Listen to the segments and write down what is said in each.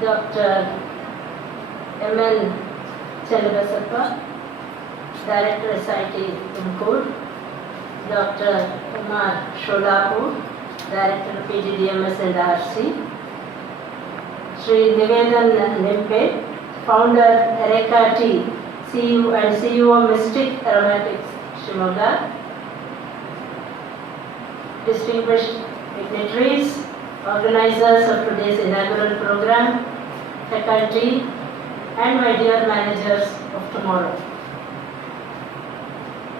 Dr. M.N. Chelabasappa, Director SIT Tumkur, Dr. Kumar Sholapur, Director PGDMS and RC, Sri Nivedan Nimpe, Founder Ereka Tea, CEO and CEO Mystic Aromatics Shimoga, distinguished dignitaries, organizers of today's inaugural program, faculty, and my dear managers of tomorrow.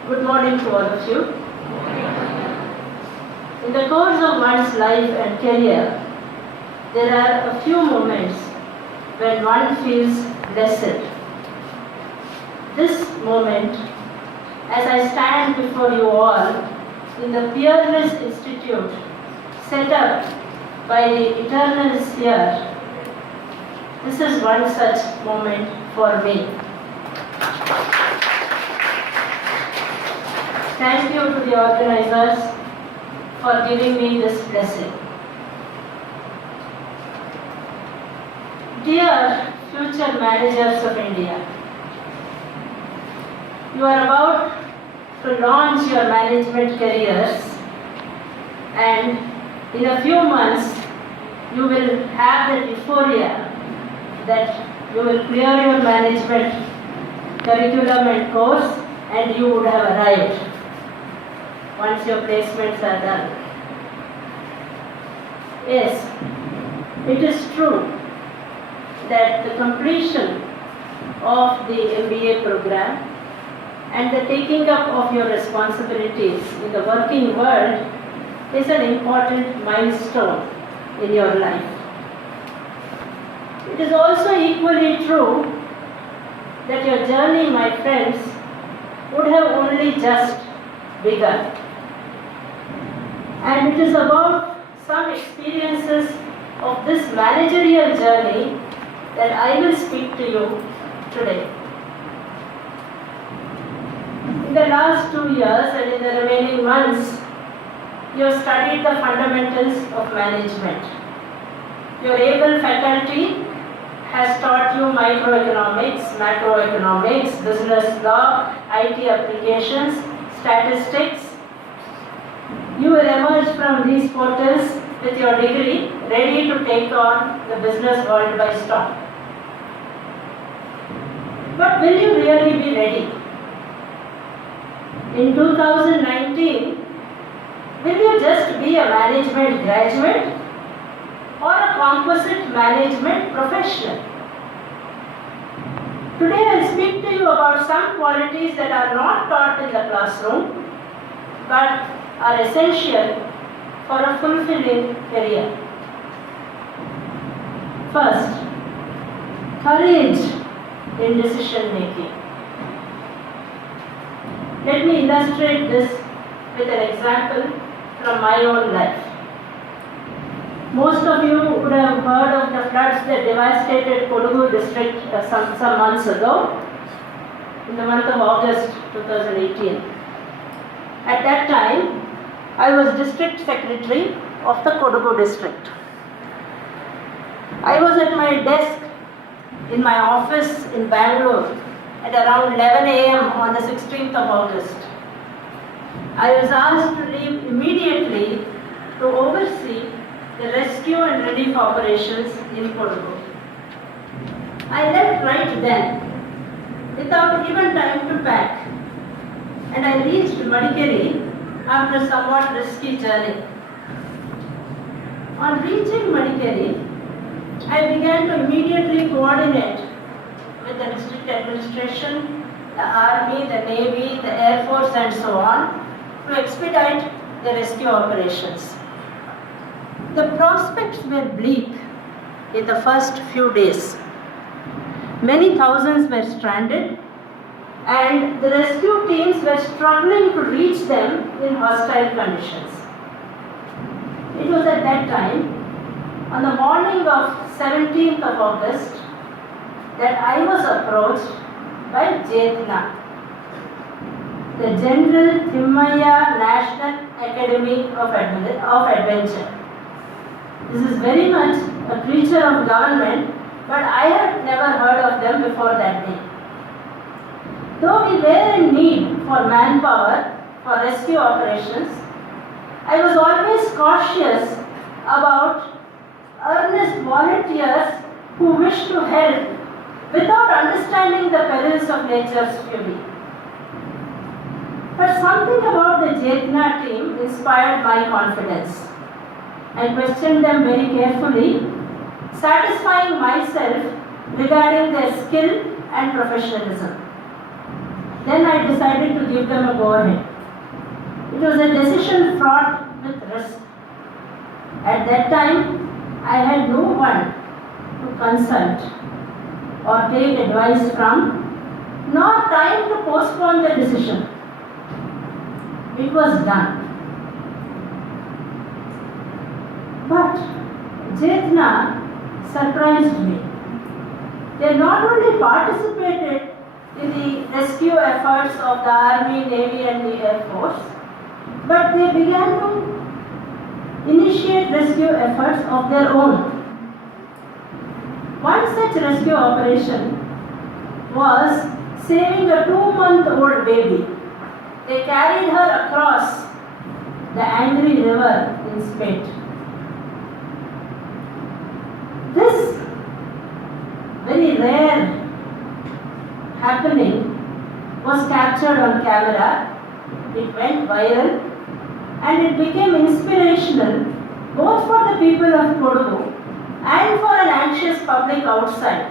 Good morning to all of you. In the course of one's life and career, there are a few moments when one feels blessed. This moment, as I stand before you all in the Peerless Institute set up by the Eternal Sphere, this is one such moment for me. Thank you to the organizers for giving me this blessing. Dear future managers of India, you are about to launch your management careers, and in a few months you will have the euphoria that you will clear your management curriculum and course and you would have arrived once your placements are done. Yes, it is true that the completion of the MBA program and the taking up of your responsibilities in the working world is an important milestone in your life. It is also equally true that your journey, my friends, would have only just begun. And it is about some experiences of this managerial journey that I will speak to you today. In the last 2 years and in the remaining months, you have studied the fundamentals of management. Your able faculty has taught you microeconomics, macroeconomics, business law, IT applications, statistics. You will emerge from these portals with your degree ready to take on the business world by storm. But will you really be ready? In 2019, will you just be a management graduate or a composite management professional? Today I will speak to you about some qualities that are not taught in the classroom but are essential for a fulfilling career. First, courage in decision making. Let me illustrate this with an example from my own life. Most of you would have heard of the floods that devastated Kodagu district some months ago, in the month of August 2018. At that time, I was district secretary of the Kodagu district. I was at my desk in my office in Bangalore at around 11 a.m. on the 16th of August. I was asked to leave immediately to oversee the rescue and relief operations in Kodagu. I left right then, without even time to pack, and I reached Madikeri after a somewhat risky journey. On reaching Madikeri, I began to immediately coordinate with the district administration, the army, the navy, the air force and so on to expedite the rescue operations. The prospects were bleak in the first few days. Many thousands were stranded and the rescue teams were struggling to reach them in hostile conditions. It was at that time, on the morning of 17th of August, that I was approached by JETNA, the General Thimmaiya National Academy of Adventure. This is very much a creature of government but I had never heard of them before that day. Though we were in need for manpower for rescue operations, I was always cautious about earnest volunteers who wished to help without understanding the perils of nature's fury. But something about the Jetna team inspired my confidence. I questioned them very carefully, satisfying myself regarding their skill and professionalism. Then I decided to give them a go-ahead. It was a decision fraught with risk. At that time, I had no one to consult or take advice from, nor time to postpone the decision. It was done. But Jetna surprised me. They not only participated in the rescue efforts of the Army, Navy and the Air Force, but they began to initiate rescue efforts of their own. One such rescue operation was saving a 2-month-old baby. They carried her across the angry river in Spate. This very rare happening was captured on camera. It went viral and it became inspirational both for the people of Kodagu and for an anxious public outside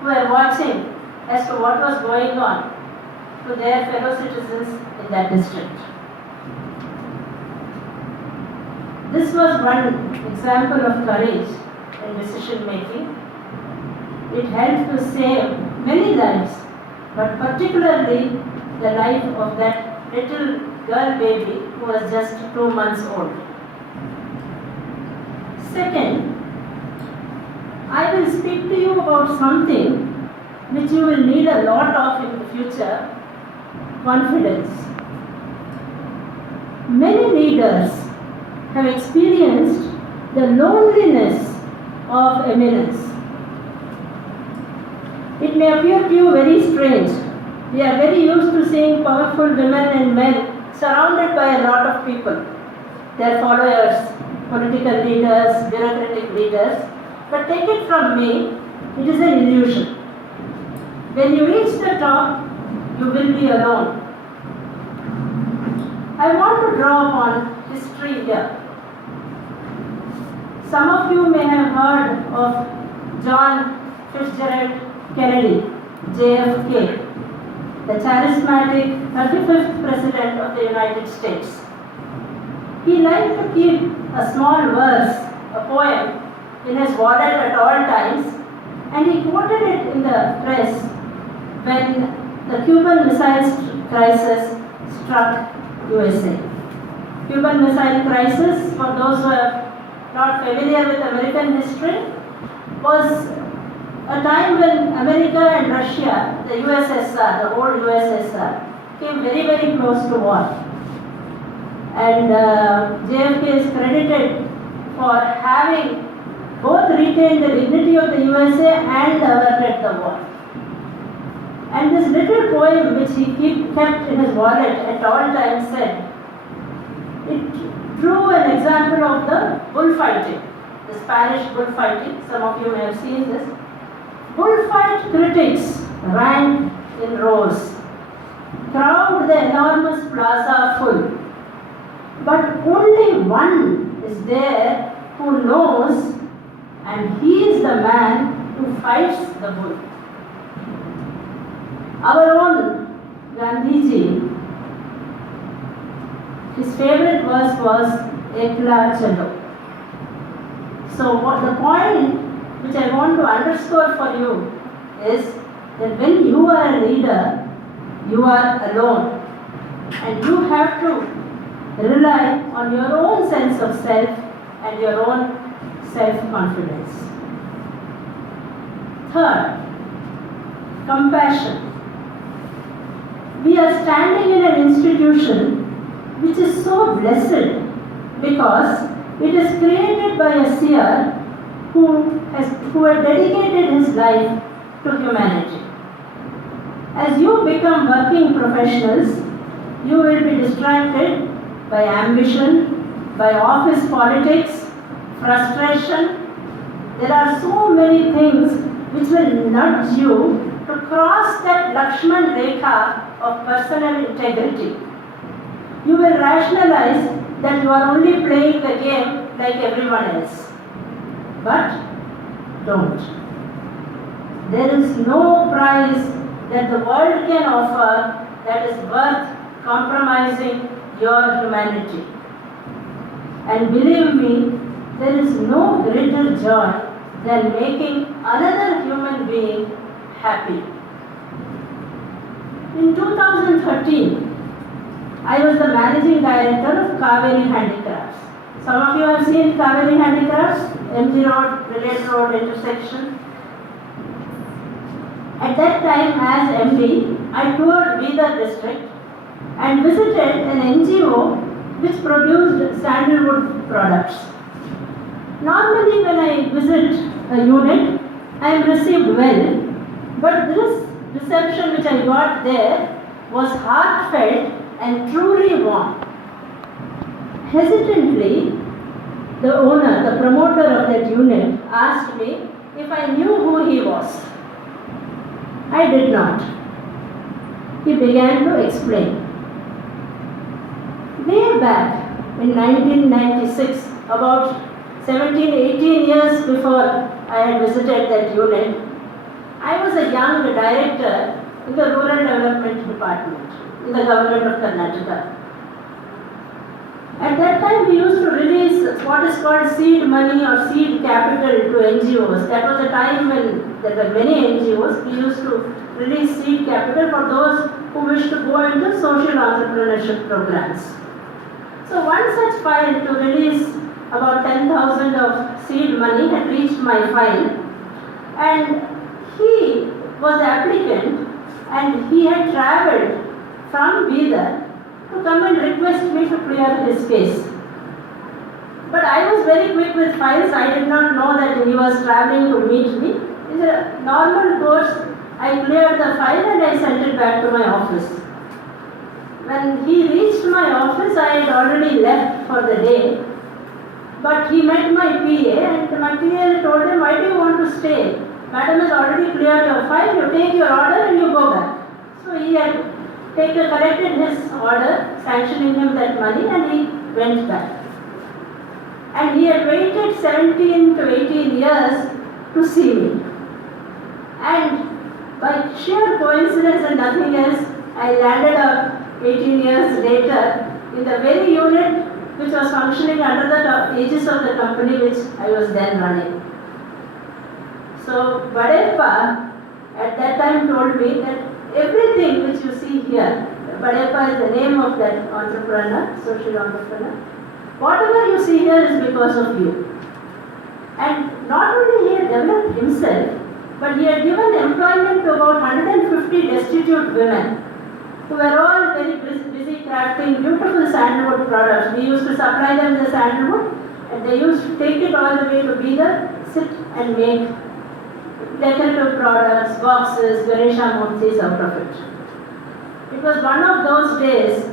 who were watching as to what was going on to their fellow citizens in that district. This was one example of courage in decision making. It helped to save many lives, but particularly the life of that little girl baby who was just 2 months old. Second, I will speak to you about something which you will need a lot of in the future: confidence. Many leaders have experienced the loneliness of eminence. It may appear to you very strange. We are very used to seeing powerful women and men surrounded by a lot of people, their followers, political leaders, bureaucratic leaders. But take it from me, it is an illusion. When you reach the top, you will be alone. I want to draw upon history here. Some of you may have heard of John Fitzgerald Kennedy, JFK, the charismatic 35th President of the United States. He liked to keep a small verse, a poem, in his wallet at all times, and he quoted it in the press when the Cuban Missile Crisis struck USA. Cuban Missile Crisis, for those who are not familiar with American history, was a time when America and Russia, the USSR, the old USSR, came very, very close to war. And JFK is credited for having both retained the dignity of the USA and averted the war. And this little poem which he kept in his wallet at all times said, it drew an example of the bullfighting, the Spanish bullfighting. Some of you may have seen this. Bullfight critics ranked in rows, crowd the enormous plaza full. But only one is there who knows, and he is the man who fights the bull. Our own Gandhiji, his favorite verse was Ekla Chalo. So what the point which I want to underscore for you is that when you are a leader, you are alone, and you have to rely on your own sense of self and your own self-confidence. Third, compassion. We are standing in an institution which is so blessed because it is created by a seer who had dedicated his life to humanity. As you become working professionals, you will be distracted by ambition, by office politics, frustration. There are so many things which will nudge you to cross that Lakshman Rekha of personal integrity. You will rationalize that you are only playing the game like everyone else. But don't. There is no prize that the world can offer that is worth compromising your humanity. And believe me, there is no greater joy than making another human being happy. In 2013, I was the managing director of Kaveri Handicrafts. Some of you have seen Kaveri Handicrafts, MG Road, Village Road intersection. At that time, as MD, I toured Bidar district and visited an NGO which produced sandalwood products. Normally, when I visit a unit, I am received well, but this reception which I got there was heartfelt and truly warm. Hesitantly, the owner, the promoter of that unit, asked me if I knew who he was. I did not. He began to explain. Way back in 1996, about 17-18 years before I had visited that unit, I was a young director in the Rural Development Department in the government of Karnataka. At that time, we used to release what is called seed money or seed capital to NGOs. That was a time when there were many NGOs. We used to release seed capital for those who wish to go into social entrepreneurship programs. So one such file to release about 10,000 of seed money had reached my file, and he was the applicant and he had travelled from Bidar to come and request me to clear his case. But I was very quick with files. I did not know that he was travelling to meet me. In a normal course, I cleared the file and I sent it back to my office. When he reached my office, I had already left for the day. But he met my PA and my PA told him, "Why do you want to stay? Madam has already cleared your file, you take your order and you go back." So he had collected his order, sanctioning him that money, and he went back. And he had waited 17 to 18 years to see me. And by sheer coincidence and nothing else, I landed up 18 years later in the very unit which was functioning under the aegis of the company which I was then running. So Badeppa at that time told me that everything which you see here, Badeppa is the name of that entrepreneur, social entrepreneur, whatever you see here is because of you. And not only he had developed himself, but he had given employment to about 150 destitute women who were all very busy crafting beautiful sandalwood products. We used to supply them the sandalwood and they used to take it all the way to Bidar, sit and make decorative products, boxes, Ganesha murtis out of it. It was one of those days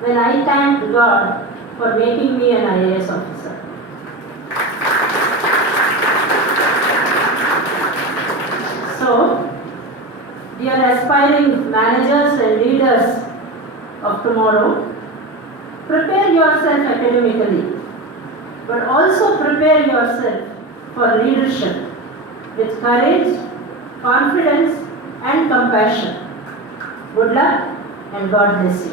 when I thanked God for making me an IAS officer. So, dear aspiring managers and leaders of tomorrow, prepare yourself academically, but also prepare yourself for leadership with courage, confidence and compassion. Good luck and God bless you.